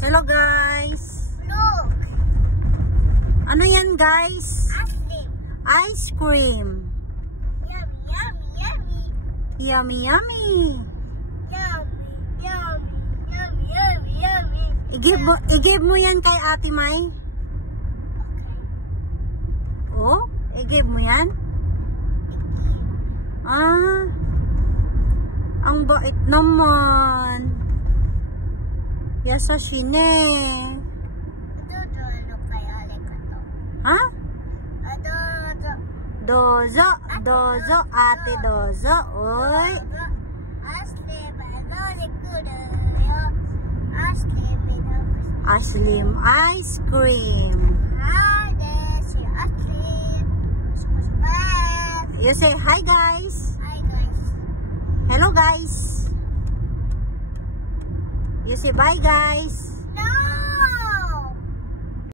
Hello guys. Look. Ano yan guys? Ice cream. Ice cream. Yummy, yummy, yummy. Yummy, yummy. Yummy, yummy, yummy, yummy, yummy. I-give mo yan kay Ate Mai. Oh, i-give mo yan? Ah, ang bait naman. Yasashi ne. Ha? Dozo, dozo, ate dozo. Oy. Aslim ice cream. You say hi guys. Hi guys. Hello guys. You say bye guys.